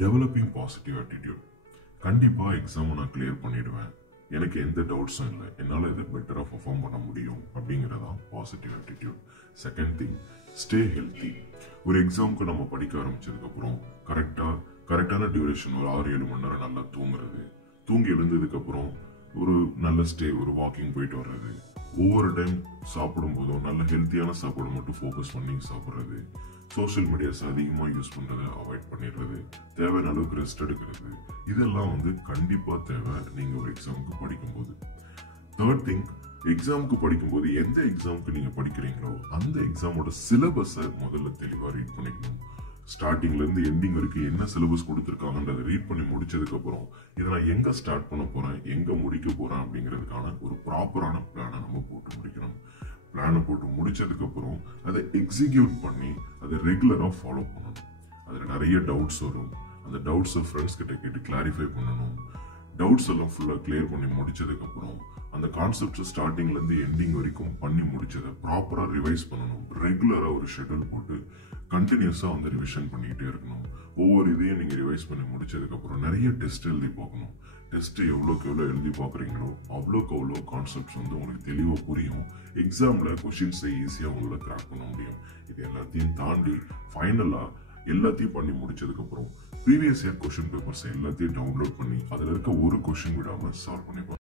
Developing positive attitude. கண்டிப்பாக எக்ஸாமை நான் கிளியர் பண்ணிடுவேன், எனக்கு எந்த டவுட்ஸும் இல்லை, என்னால் இதை பெட்டராக பர்ஃபார்ம் பண்ண முடியும் அப்படிங்கிறதான் positive attitude. Second thing, stay healthy. ஒரு எக்ஸாமுக்கு நம்ம படிக்க ஆரம்பிச்சதுக்கப்புறம் கரெக்டான டியூரேஷன் ஒரு 6-7 மணி நேரம் நல்லா தூங்குறது, தூங்கி எழுந்ததுக்கப்புறம் ஒரு வாக்கிங் போயிட்டு வர்றது, ஒவ்வொரு டைம் சாப்பிடும் போதும் நல்ல ஹெல்த்தியான சாப்பாடு மட்டும் ஃபோக்கஸ் பண்ணி சாப்பிட்றது, சோஷியல் மீடியாஸ் அதிகமாக யூஸ் பண்ணுறதை அவாய்ட் பண்ணிடுறது, தேவையான அளவுக்கு ரெஸ்ட் எடுக்கிறது, இதெல்லாம் கண்டிப்பாக தேவை நீங்கள் ஒரு எக்ஸாமுக்கு படிக்கும்போது. தேர்ட் திங், எக்ஸாமுக்கு படிக்கும்போது எந்த எக்ஸாமுக்கு நீங்கள் படிக்கிறீங்களோ அந்த எக்ஸாமோட சிலபஸை முதல்ல தெளிவாக ரீட் பண்ணிக்கணும். ஸ்டார்டிங்ல இருந்து எண்டிங் வரைக்கும் என்ன சிலபஸ் கொடுத்துருக்காங்கன்றதை ரீட் பண்ணி முடிச்சதுக்கு அப்புறம் இதை நான் எங்க ஸ்டார்ட் பண்ண போறேன், எங்க முடிக்க போறேன் அப்படிங்கிறதுக்கான ஒரு ப்ராப்பரான பிளானை நம்ம போட்டு முடிக்கணும். பிளானை போட்டு முடிச்சதுக்கு அப்புறம் அதை எக்ஸிக்யூட் பண்ணி அதை ரெகுலரா ஃபாலோ பண்ணணும். அதுல நிறைய டவுட்ஸ் வரும், அந்த டவுட்ஸை ஃப்ரெண்ட்ஸ் கிட்ட கேட்டு கிளாரிஃபை பண்ணணும். டவுட்ஸ் எல்லாம் ஃபுல்லா கிளியர் பண்ணி முடிச்சதுக்கு அப்புறம் அந்த கான்செப்ட்ஸை ஸ்டார்டிங்ல இருந்து எண்டிங் வரைக்கும் பண்ணி முடிச்சதை ப்ராப்பரா ரிவைஸ் பண்ணணும். ரெகுலரா ஒரு ஷெட்யூல் போட்டு கண்டினியூஸா ரிவிஷன் பண்ணிக்கிட்டே இருக்கணும். ஒவ்வொரு இதையும் நீங்க ரிவைஸ் பண்ணி முடிச்சதுக்கு அப்புறம் நிறைய டெஸ்ட் எழுதி பார்க்கணும். டெஸ்ட் எவ்வளோக்கு எவ்வளோ எழுதி பார்க்குறீங்களோ அவ்வளோக்கு அவ்வளோ கான்செப்ட்ஸ் உங்களுக்கு தெளிவாக புரியும். எக்ஸாம்ல கொஷின்ஸை ஈஸியாக உங்களால் கிராக் பண்ண முடியும். இது எல்லாத்தையும் தாண்டி ஃபைனலா எல்லாத்தையும் பண்ணி முடிச்சதுக்கு அப்புறம் ப்ரீவியஸ் இயர் கொஸ்டின் பேப்பர்ஸ் எல்லாத்தையும் டவுன்லோட் பண்ணி அதுல இருக்க ஒரு கொஸ்டின் விடாம சால்வ் பண்ணி